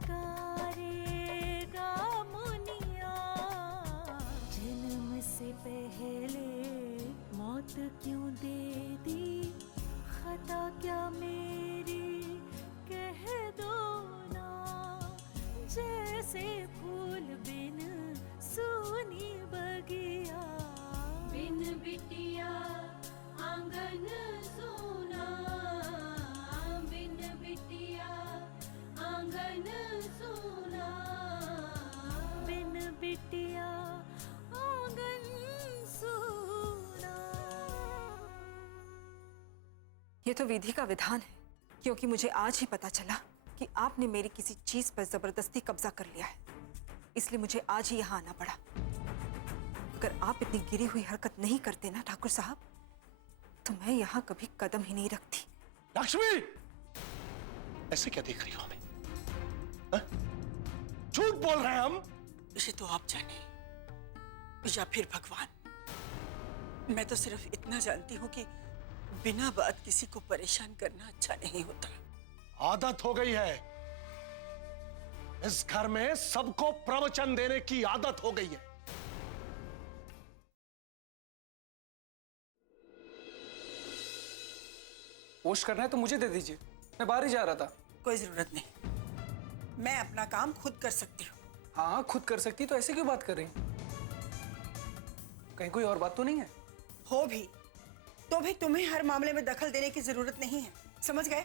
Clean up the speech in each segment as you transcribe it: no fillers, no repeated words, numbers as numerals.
पुकारेगा मुनिया, जन्म से पहले मौत क्यों दे दी, खता क्या मेरी कह दो ना, जैसे फूल बिन सूनी बगिया, बिन बिटिया आंगन सूना, बिन बिटिया आंगन सूना, बिन बिटिया आंगन सूना। ये तो विधि का विधान है, क्योंकि मुझे आज ही पता चला कि आपने मेरी किसी चीज पर जबरदस्ती कब्जा कर लिया है, इसलिए मुझे आज ही यहाँ आना पड़ा। अगर आप इतनी गिरी हुई हरकत नहीं करते ना ठाकुर साहब, तो मैं यहाँ कभी कदम ही नहीं रखती। लक्ष्मी, ऐसे क्या देख रही हो हमें? झूठ बोल रहे हैं हम? इसे तो आप जाने या फिर भगवान। मैं तो सिर्फ इतना जानती हूँ कि बिना बात किसी को परेशान करना अच्छा नहीं होता। आदत हो गई है, इस घर में सबको प्रवचन देने की आदत हो गई है। पोस्ट करना है तो मुझे दे दीजिए, मैं बाहर ही जा रहा था। कोई जरूरत नहीं, मैं अपना काम खुद कर सकती हूँ। हाँ, खुद कर सकती तो ऐसे क्यों बात कर रही? कहीं कोई और बात तो नहीं है? हो भी तो भी तुम्हें हर मामले में दखल देने की जरूरत नहीं है, समझ गए?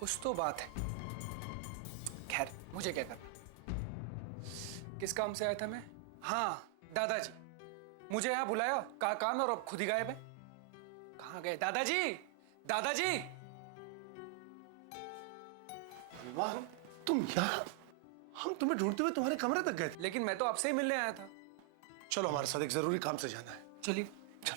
कुछ तो बात है। खैर, मुझे क्या करना? किस काम से आया था मैं? हाँ, दादाजी मुझे यहाँ बुलाया, कहा काम है, और अब खुद ही गायब है। कहाँ गए दादाजी? दादाजी! विमान, तुम यहाँ? हम तुम्हें ढूंढते हुए तुम्हारे कमरे तक गए थे। लेकिन मैं तो आपसे ही मिलने आया था। चलो, हमारे साथ एक जरूरी काम से जाना है। चलिए। चल।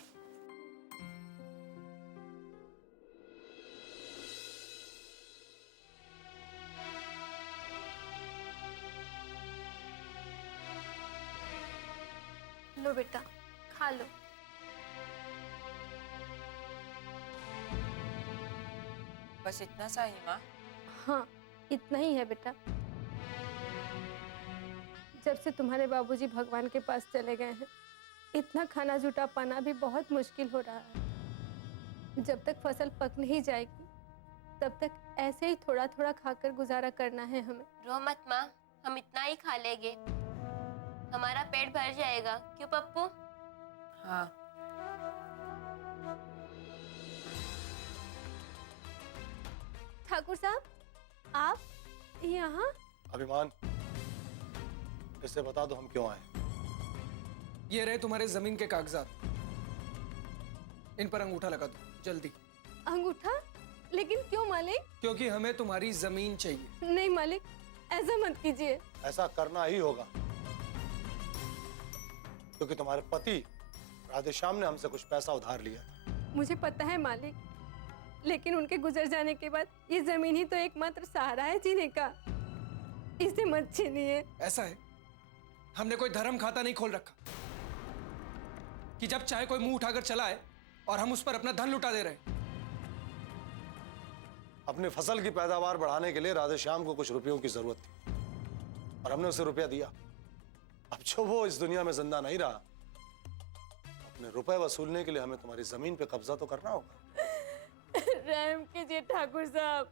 लो बेटा, खा लो। बस इतना सा ही माँ? हाँ, इतना ही है बेटा। जब से तुम्हारे बाबूजी भगवान के पास चले गए हैं, इतना खाना जुटा पाना भी बहुत मुश्किल हो रहा है। जब तक फसल पक नहीं जाएगी, तब तक ऐसे ही थोड़ा थोड़ा खाकर गुजारा करना है हमें। रो मत माँ, हम इतना ही खा लेंगे, हमारा पेट भर जाएगा। क्यों पप्पू? हाँ। ठाकुर साहब, आप यहाँ? अभिमान, इसे बता दो हम क्यों आए। ये रहे तुम्हारे जमीन के कागजात, इन पर अंगूठा लगा दो जल्दी। अंगूठा? लेकिन क्यों मालिक? क्योंकि हमें तुम्हारी जमीन चाहिए। नहीं मालिक, ऐसा मत कीजिए। ऐसा करना ही होगा, क्योंकि तुम्हारे पति राधेश्याम ने हमसे कुछ पैसा उधार लिया था। मुझे पता है मालिक, लेकिन उनके गुजर जाने के बाद ये जमीन ही तो एकमात्र सहारा है जीने का। इसे मत छीनिए। ऐसा है, हमने कोई धर्म खाता नहीं खोल रखा कि जब चाहे कोई मुंह उठाकर चलाए और हम उस पर अपना धन लुटा दे रहे। अपनी फसल की पैदावार बढ़ाने के लिए राधेश्याम को कुछ रुपयों की जरूरत थी और हमने उसे रुपया दिया। अब जो वो इस दुनिया में जिंदा नहीं रहा, अपने रुपए वसूलने के लिए हमें तुम्हारी जमीन पे कब्जा तो करना होगा। रहम कीजिए ठाकुर साहब,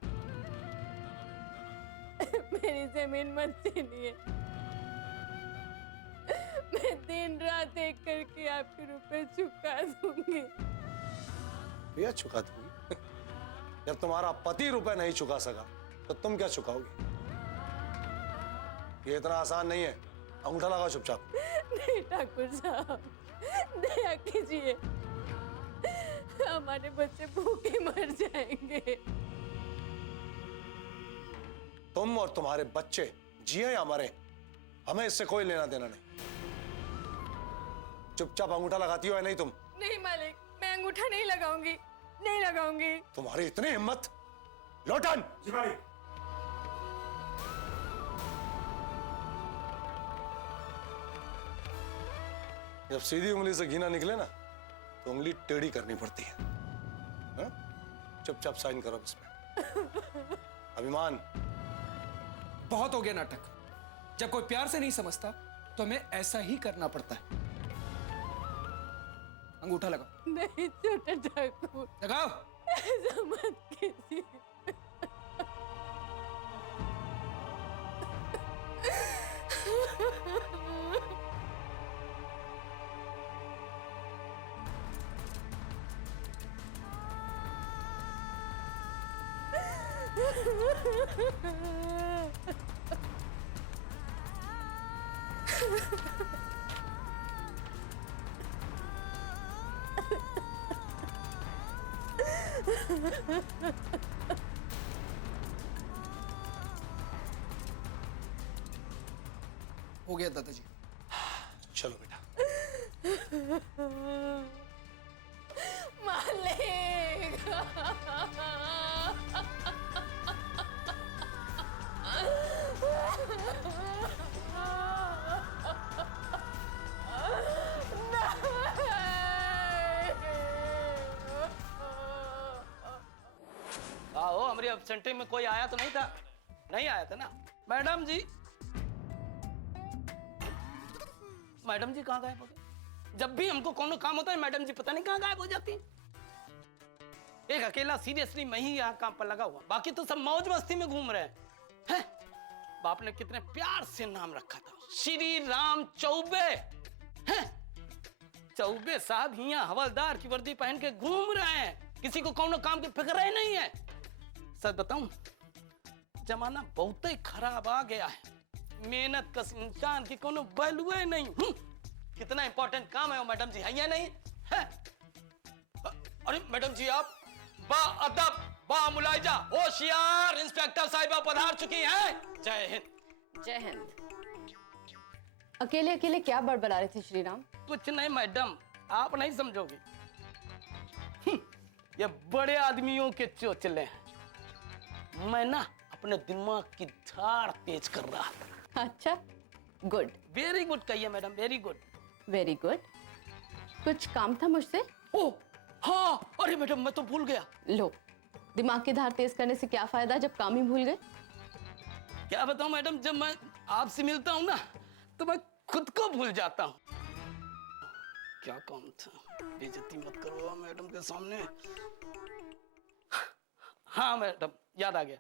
मेरी जमीन मत छीनिए। मैं दिन रात एक करके आपके रुपए चुका दूंगी। रुपया चुका दूंगी? जब तुम्हारा पति रुपए नहीं चुका सका तो तुम क्या चुकाओगे? ये इतना आसान नहीं है। अंगूठा लगाओ चुपचाप। नहीं ठाकुर साहब, दया कीजिए, हमारे बच्चे भूखे मर जाएंगे। तुम और तुम्हारे बच्चे जिए या मरे, हमें इससे कोई लेना देना नहीं। चुपचाप अंगूठा लगाती हो या नहीं तुम? नहीं मालिक, मैं अंगूठा नहीं लगाऊंगी, नहीं लगाऊंगी। तुम्हारी इतनी हिम्मत? लोटन! जब सीधी उंगली से घी ना निकले ना, तो उंगली टेढ़ी करनी पड़ती है। चुपचाप साइन करो इसमें। अभिमान, बहुत हो गया नाटक। जब कोई प्यार से नहीं समझता तो हमें ऐसा ही करना पड़ता है। अंगूठा लगाओ। नहीं छोटे ठाकुर, लगाओ। ऐसा मत कीजिए। हो गया दादाजी। चलो बेटा। मालिक, आओ, हमारी एब्सेंटी में कोई आया तो नहीं था? नहीं आया था ना? मैडम जी, मैडम जी कहाँ गायब हो गए? जब भी हमको कोनो काम होता है मैडम जी पता नहीं कहाँ गायब हो जाती हैं। एक अकेला सीरियसली मैं ही यहाँ काम पर लगा हुआ, बाकी तो सब मौज मस्ती में घूम रहे हैं। बाप ने कितने प्यार से नाम रखा था, श्री राम चौबे। चौबे साहब यहाँ हवलदार की वर्दी पहन के घूम रहे हैं, किसी को कोनो काम की फिक्र ही नहीं है। सच बताऊं, जमाना बहुत ही खराब आ गया है। मेहनत का इंसान की कोनो वैल्यू नहीं। कितना इंपॉर्टेंट काम है वो मैडम जी, है या नहीं है? अरे मैडम जी, आप बाअदब, बामुलाइजा, होशियार इंस्पेक्टर साहिबा पधार चुकी हैं। जय हिंद। जय हिंद। अकेले अकेले क्या बड़बड़ा रहे थे श्री राम? कुछ नहीं मैडम, आप नहीं समझोगी। ये बड़े आदमियों के चोचले हैं। मैं ना अपने दिमाग की धार तेज कर रहा था। अच्छा, गुड। वेरी गुड कहिए madam, very good. Very good. कुछ काम था मुझसे? ओह हाँ, अरे मैडम मैं तो भूल गया। लो, दिमाग की धार तेज करने से क्या फायदा जब काम ही भूल गए? क्या बताऊं मैडम, जब मैं आपसे मिलता हूं ना तो मैं खुद को भूल जाता हूं। क्या काम था? बेइज्जती मत करो मैडम के सामने। हाँ मैडम, याद आ गया।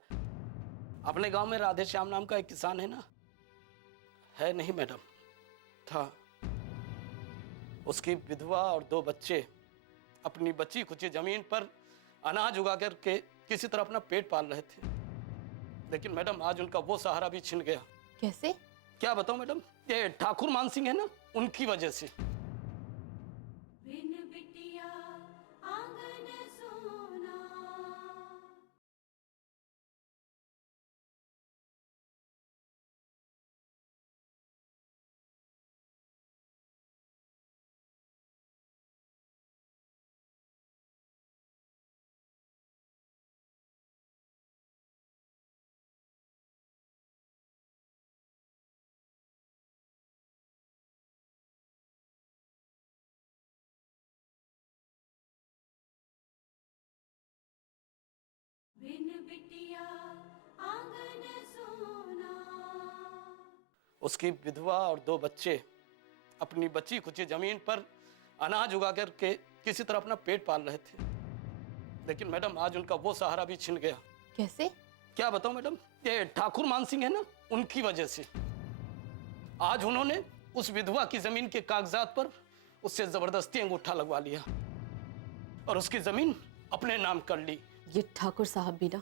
अपने गांव में राधे श्याम नाम का एक किसान है ना? है नहीं मैडम, था। उसकी विधवा और 2 बच्चे अपनी बची खुची जमीन पर अनाज उगा करके किसी तरह अपना पेट पाल रहे थे। लेकिन मैडम आज उनका वो सहारा भी छिन गया। कैसे? क्या बताऊं मैडम, ये ठाकुर मान सिंह है ना, उनकी वजह से। बिन बिटिया आंगन सोना। बिन बिटिया आंगन सोना। उसकी विधवा और 2 बच्चे अपनी बची खुची जमीन पर अनाज उगा करके किसी तरह अपना पेट पाल रहे थे। लेकिन मैडम आज उनका वो सहारा भी छिन गया। कैसे? क्या बताऊं मैडम, ये ठाकुर मान सिंह है ना, उनकी वजह से। आज उन्होंने उस विधवा की जमीन के कागजात पर उससे जबरदस्ती अंगूठा लगवा लिया और उसकी जमीन अपने नाम कर ली। ये ठाकुर साहब भी ना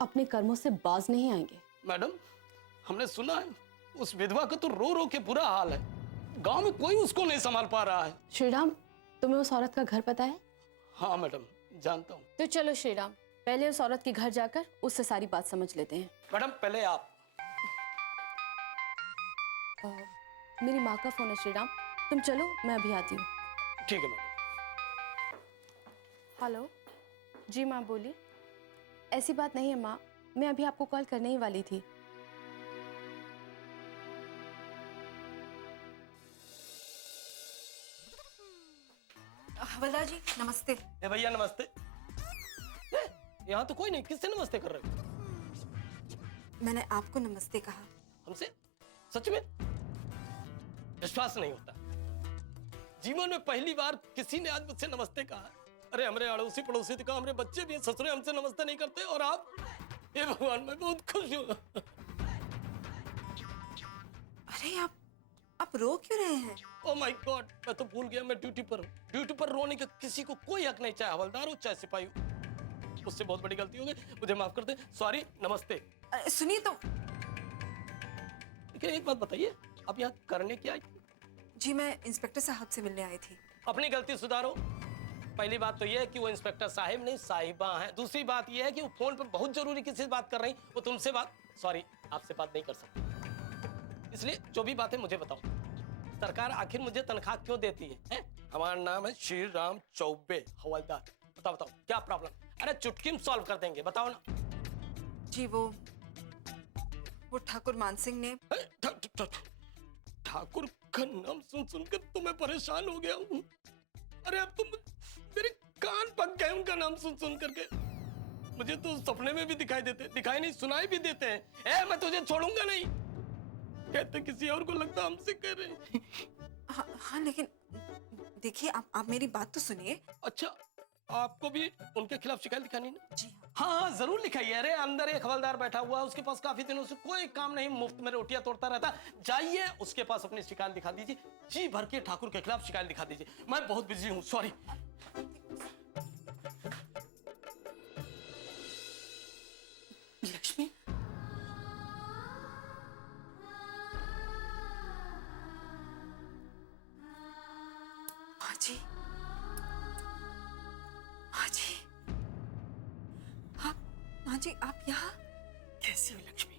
अपने कर्मों से बाज नहीं आएंगे। मैडम, हमने सुना है उस विधवा का तो रो रो के बुरा हाल है। गांव में कोई उसको नहीं संभाल पा रहा है। श्रीराम, तुम्हें उस औरत का घर पता है? हाँ मैडम, जानता हूँ। तो चलो श्रीराम, पहले उस औरत के घर जाकर उससे सारी बात समझ लेते हैं। मैडम पहले आप। मेरी माँ का फोन है श्रीराम, तुम चलो, मैं अभी आती हूँ। ठीक है मैडम। हेलो जी माँ, बोलिए। ऐसी बात नहीं है माँ, मैं अभी आपको कॉल करने ही वाली थी। हवलदार जी नमस्ते। भैया नमस्ते। यहाँ तो कोई नहीं, किससे नमस्ते कर रहे हो? मैंने आपको नमस्ते कहा। हमसे? सच में? विश्वास नहीं होता। जीवन में पहली बार किसी ने आज मुझसे नमस्ते कहा। अरे हमारे अड़ोसी पड़ोसी तो हमारे बच्चे भी ससुरे हमसे नमस्ते नहीं करते, और आप? हे भगवान, मैं बहुत खुश हूँ। अरे आप रो क्यों रहे हैं? ओह माय गॉड, मैं तो भूल गया, मैं ड्यूटी पर हूँ। ड्यूटी पर रोने का किसी को कोई हक नहीं, चाहे हवलदार हो चाहे सिपाही हो। मुझसे बहुत बड़ी गलती हो गई, मुझे माफ कर दे। सॉरी, नमस्ते। सुनिए तो। लेकिन एक बात बताइए, आप यहाँ करने क्या आई? जी मैं इंस्पेक्टर साहब से मिलने आई थी। अपनी गलती सुधारो। पहली बात तो यह है कि वो इंस्पेक्टर साहिब नहीं साहिबा हैं। दूसरी बात यह है कि वो फोन पर बहुत जरूरी किसी से बात कर रही, वो तुमसे बात, सॉरी, आपसे बात नहीं कर सकती। इसलिए जो भी बात है मुझे बताओ, सरकार आखिर मुझे तनख्वाह क्यों देती है? हमारा नाम है श्री राम चौबे, हवलदार। बताओ क्या प्रॉब्लम? अरे चुटकी में सॉल्व कर देंगे, बताओ ना। जी वो ठाकुर मानसिंह ने। ठाकुर का नाम सुनकर तो मैं परेशान हो गया हूँ। अरे अब तुम मेरे कान पक गए उनका नाम सुन करके। मुझे तो सपने में भी दिखाई नहीं, सुनाई भी देते हैं। मैं तुझे छोड़ूंगा नहीं। कहते किसी और को लगता हमसे कह रहे। हाँ लेकिन देखिए, आप मेरी बात तो सुनिए। अच्छा, आपको भी उनके खिलाफ शिकायत लिखानी ना? जी हाँ, जरूर लिखाइए। अरे अंदर एक हवलदार बैठा हुआ है, उसके पास काफी दिनों से कोई काम नहीं, मुफ्त में रोटियां तोड़ता रहता। जाइए उसके पास अपनी शिकायत दिखा दीजिए, जी भर के ठाकुर के खिलाफ शिकायत दिखा दीजिए। मैं बहुत बिजी हूँ, सॉरी। लक्ष्मी, माँ जी आप यहाँ? कैसी हो लक्ष्मी?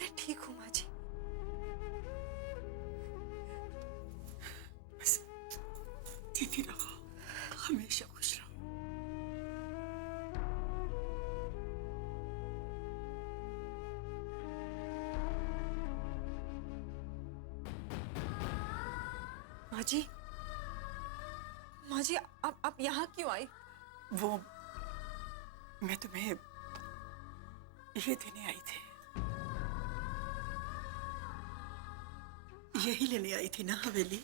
मैं ठीक हूँ माँ जी। बस जीती रहो, हमेशा खुश रहो। माँ जी आप यहाँ क्यों आई? वो मैं तुम्हें ये देने आई थी, यही लेने आई थी ना हवेली।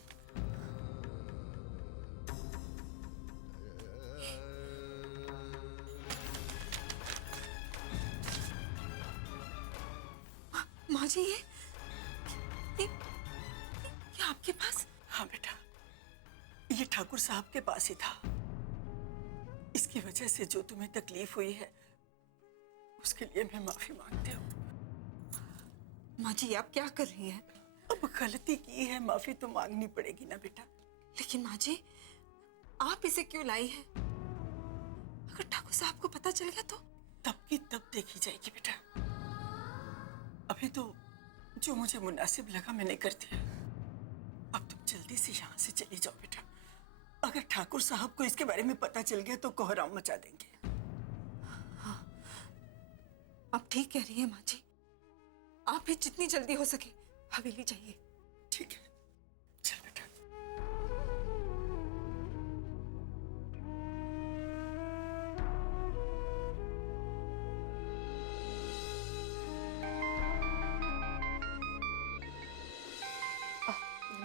माँ जी ये आपके पास? हाँ बेटा, ये ठाकुर साहब के पास ही था। इसकी वजह से जो तुम्हें तकलीफ हुई है उसके लिए मैं माफी मांगती हूँ। माँ जी आप क्या कर रही हैं? अब गलती की है, माफी तो मांगनी पड़ेगी ना बेटा। लेकिन माँ जी आप इसे क्यों लाई हैं? अगर ठाकुर साहब को पता चल गया तो? तब की तब देखी जाएगी बेटा। अभी तो जो मुझे मुनासिब लगा मैंने कर दिया। अब तुम जल्दी से यहाँ से चली जाओ बेटा। अगर ठाकुर साहब को इसके बारे में पता चल गया तो कोहराम मचा देंगे। हाँ, आप ठीक कह रही हैं माँ जी। आप भी जितनी जल्दी हो सके हवेली जाइए। ठीक है, चल बेटा।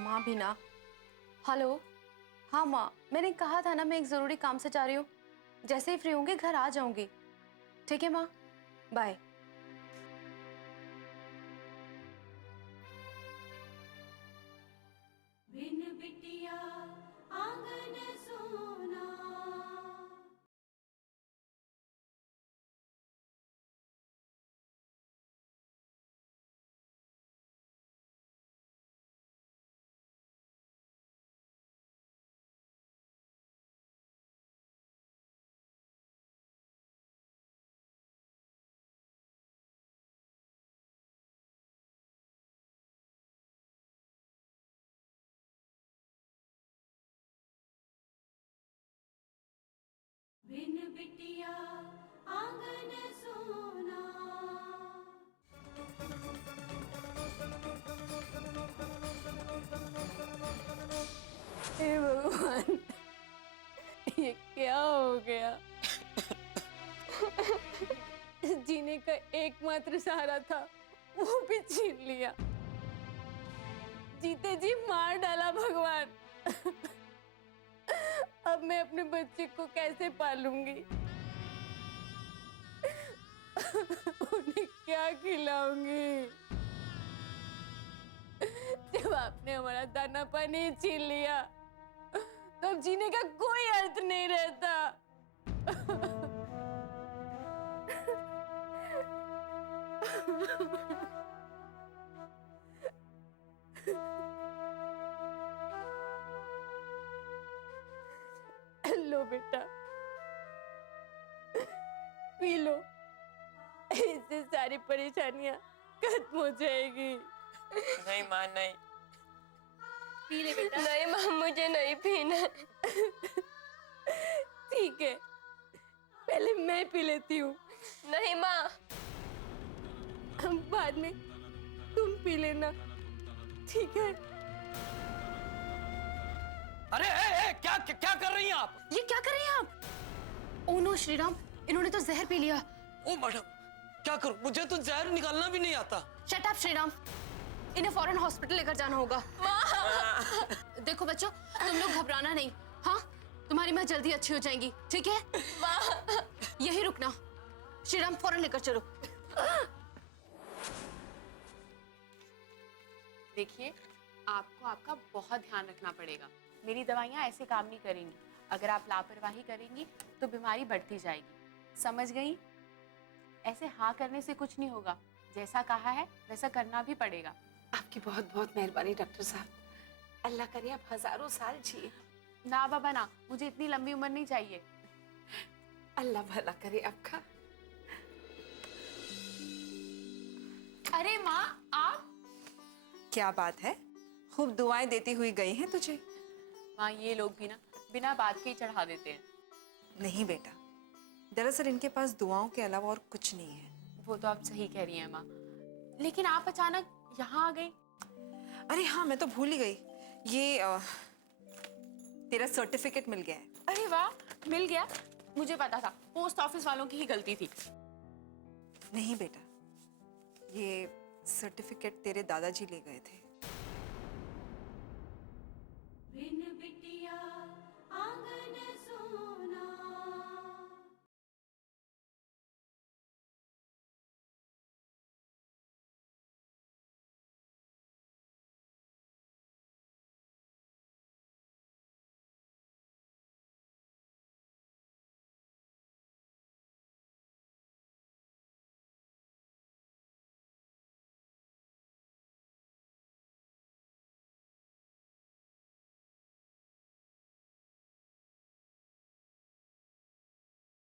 माँ भी ना। हेलो, हाँ माँ, मैंने कहा था ना मैं एक ज़रूरी काम से जा रही हूँ। जैसे ही फ्री होंगे घर आ जाऊंगी। ठीक है माँ, बाय। बिन बिटिया आंगन सोना। बिन बिटिया आंगन सोना। हे भगवान, ये क्या हो गया? जीने का एकमात्र सहारा था वो भी छीन लिया। जीते जी मार डाला भगवान। अब मैं अपने बच्चे को कैसे पालूंगी? उन्हें क्या खिलाऊंगी? जब आपने हमारा दाना पानी छीन लिया तो अब जीने का कोई अर्थ नहीं रहता। लो बेटा, पी लो, इससे सारी परेशानियां खत्म हो जाएगी। नहीं माँ नहीं। पी ले बेटा। नहीं माँ, मुझे नहीं पीना। ठीक है, पहले मैं पी लेती हूँ। नहीं माँ। बाद में तुम पी लेना, ठीक है? अरे क्या क्या कर रही हैं आप? ये क्या कर रही हैं आप? ओ नो श्रीराम, इन्होंने तो जहर पी लिया। ओ मैडम, क्या करूं? मुझे तो जहर निकालना भी नहीं आता। शट अप श्रीराम, इन्हें फौरन हॉस्पिटल लेकर जाना होगा। देखो बच्चों, तुम लोग घबराना नहीं, हाँ? तुम्हारी माँ जल्दी अच्छी हो जाएंगी, ठीक है? यही रुकना। श्रीराम, फौरन लेकर चलो। देखिए, आपको आपका बहुत ध्यान रखना पड़ेगा। मेरी दवाइयाँ ऐसे काम नहीं करेंगी। अगर आप लापरवाही करेंगी तो बीमारी बढ़ती जाएगी, समझ गई? ऐसे हाँ करने से कुछ नहीं होगा। जैसा कहा है वैसा करना भी पड़ेगा। आपकी बहुत बहुत मेहरबानी डॉक्टर साहब। अल्लाह करे आप हजारों साल जिए। ना बाबा ना, मुझे इतनी लंबी उम्र नहीं चाहिए। अल्लाह भला करे आपका। अरे माँ, आप? क्या बात है, खूब दुआएं देती हुई गई हैं तुझे। माँ, ये लोग भी ना बिना बात के ही चढ़ा देते हैं। नहीं बेटा, दरअसल इनके पास दुआओं के अलावा और कुछ नहीं है। वो तो आप सही कह रही हैं माँ, लेकिन आप अचानक यहाँ आ गई। अरे हाँ, मैं तो भूल ही गई। ये तेरा सर्टिफिकेट मिल गया है। अरे वाह, मिल गया। मुझे पता था, पोस्ट ऑफिस वालों की ही गलती थी। नहीं बेटा, ये सर्टिफिकेट तेरे दादाजी ले गए थे। बिन बिटिया आंगन सोना।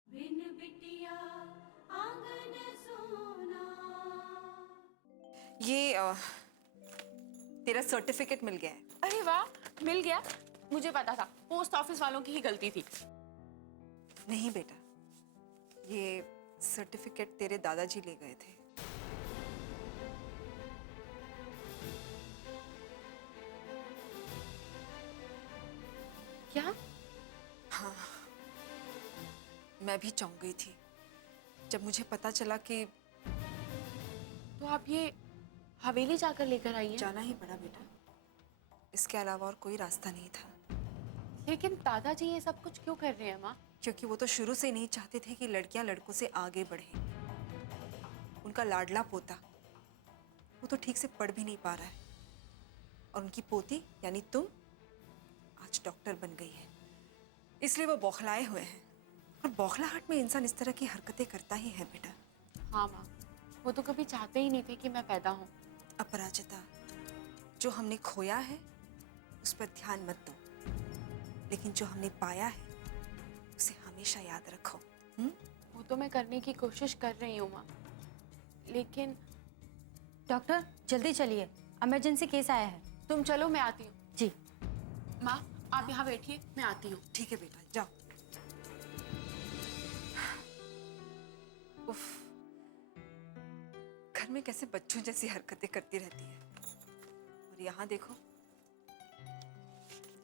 बिन बिटिया आंगन सोना। ये तेरा सर्टिफिकेट मिल गया है। अरे वाह, मिल गया। मुझे पता था, पोस्ट ऑफिस वालों की ही गलती थी। नहीं बेटा, ये सर्टिफिकेट तेरे दादाजी ले गए थे। क्या? हाँ, मैं भी चौंक गई थी जब मुझे पता चला कि तो आप ये हवेली जाकर लेकर आई हैं? जाना ही पड़ा बेटा, इसके अलावा और कोई रास्ता नहीं था। लेकिन दादाजी ये सब कुछ क्यों कर रहे हैं माँ? क्योंकि वो तो शुरू से ही नहीं चाहते थे कि लड़कियां लड़कों से आगे बढ़ें। उनका लाडला पोता, वो तो ठीक से पढ़ भी नहीं पा रहा है, और उनकी पोती यानी तुम आज डॉक्टर बन गई है, इसलिए वो बौखलाए हुए हैं। और बौखलाहट में इंसान इस तरह की हरकतें करता ही है बेटा। हाँ माँ, वो तो कभी चाहते ही नहीं थे कि मैं पैदा हूँ। अपराजिता, जो हमने खोया है उस पर ध्यान मत दो, लेकिन जो हमने पाया है उसे हमेशा याद रखो। वो तो मैं करने की कोशिश कर रही हूँ माँ, लेकिन डॉक्टर जल्दी चलिए, इमरजेंसी केस आया है। तुम चलो, मैं आती हूँ। जी। माँ, आप यहाँ बैठिए, मैं आती हूँ। ठीक है बेटा, जाओ। उफ, घर में कैसे बच्चों जैसी हरकतें करती रहती है। और यहाँ देखो,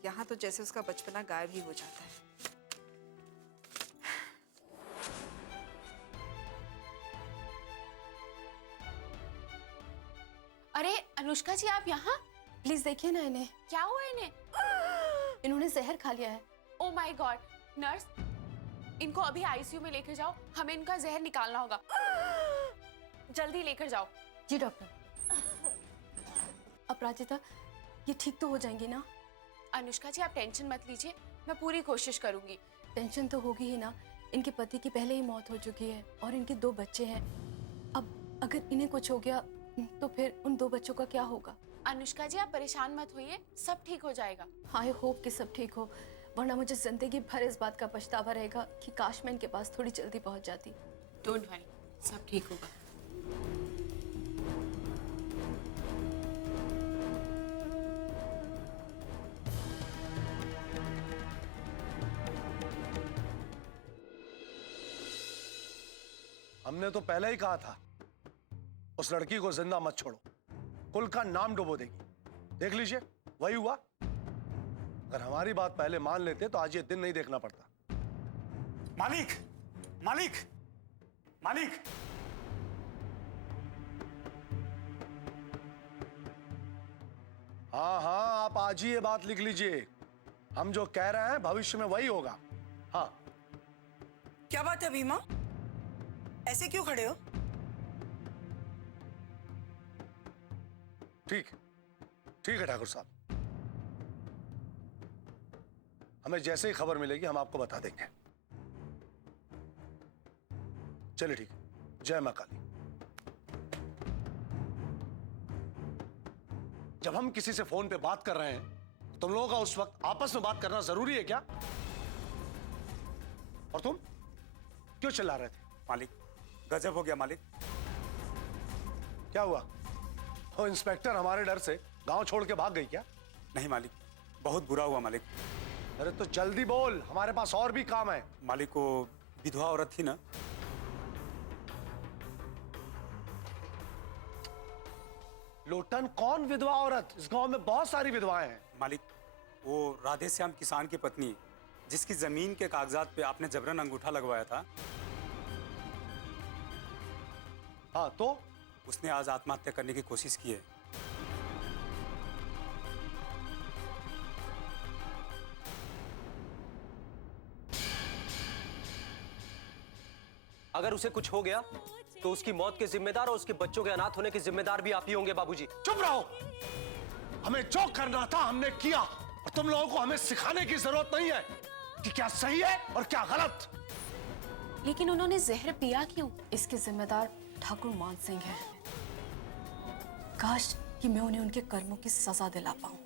यहाँ तो जैसे उसका बचपना गायब ही हो जाता है। अरे अनुष्का जी, आप यहाँ? प्लीज देखिए ना इन्हें। क्या हुआ इन्हें? इन्होंने जहर खा लिया है। Oh my God. नर्स, इनको अभी आईसीयू में लेकर जाओ, हमें इनका जहर निकालना होगा। जल्दी लेकर जाओ। जी डॉक्टर। अपराजिता, ये ठीक तो हो जाएंगी ना? अनुष्का जी, आप टेंशन मत लीजिए, मैं पूरी कोशिश करूंगी। टेंशन तो होगी ही ना, इनके पति की पहले ही मौत हो चुकी है और इनके 2 बच्चे हैं। अब अगर इन्हें कुछ हो गया तो फिर उन 2 बच्चों का क्या होगा? अनुष्का जी, आप परेशान मत होइए, सब ठीक हो जाएगा। आई होप कि सब ठीक हो, वरना मुझे जिंदगी भर इस बात का पछतावा रहेगा कि काश मैं इनके पास थोड़ी जल्दी पहुंच जाती। डोंट वरी, सब ठीक होगा। हमने तो पहले ही कहा था उस लड़की को जिंदा मत छोड़ो, कुल का नाम डुबो देगी। देख लीजिए, वही हुआ। अगर हमारी बात पहले मान लेते तो आज ये दिन नहीं देखना पड़ता। मालिक, मालिक, मालिक। हाँ हाँ, आप आज ही ये बात लिख लीजिए। हम जो कह रहे हैं भविष्य में वही होगा। हाँ। क्या बात है भीमा? ऐसे क्यों खड़े हो? ठीक है ठाकुर साहब, हमें जैसे ही खबर मिलेगी हम आपको बता देंगे। चलिए ठीक है, जय मां काली। जब हम किसी से फोन पे बात कर रहे हैं, तुम लोगों का उस वक्त आपस में बात करना जरूरी है क्या? और तुम क्यों चिल्ला रहे थे? मालिक, गजब हो गया मालिक। क्या हुआ? वो इंस्पेक्टर हमारे डर से गांव छोड़ के भाग गई क्या? नहीं मालिक, बहुत बुरा हुआ मालिक। अरे तो जल्दी बोल, हमारे पास और भी काम है। मालिक, को विधवा औरत थी ना। लोटन, कौन विधवा औरत? इस गांव में बहुत सारी विधवाएं हैं। मालिक, वो राधे श्याम किसान की पत्नी, जिसकी जमीन के कागजात पे आपने जबरन अंगूठा लगवाया था। हाँ तो? उसने आज आत्महत्या करने की कोशिश की है। अगर उसे कुछ हो गया तो उसकी मौत के जिम्मेदार और उसके बच्चों के अनाथ होने के जिम्मेदार भी आप ही होंगे बाबूजी। चुप रहो। हमें जो करना था हमने किया, और तुम लोगों को हमें सिखाने की जरूरत नहीं है कि क्या सही है और क्या गलत। लेकिन उन्होंने जहर पिया क्यों? इसके जिम्मेदार ठाकुर मान सिंह हैं। काश कि मैं उन्हें उनके कर्मों की सजा दिला पाऊं।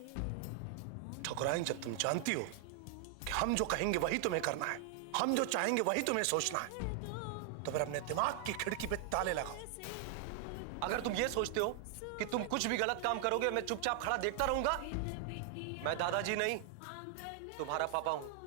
ठकुराइन, जब तुम जानती हो कि हम जो कहेंगे वही तुम्हें करना है, हम जो चाहेंगे वही तुम्हें सोचना है, तो फिर अपने दिमाग की खिड़की पे ताले लगाओ। अगर तुम ये सोचते हो कि तुम कुछ भी गलत काम करोगे मैं चुपचाप खड़ा देखता रहूंगा, मैं दादाजी नहीं तुम्हारा पापा हूं।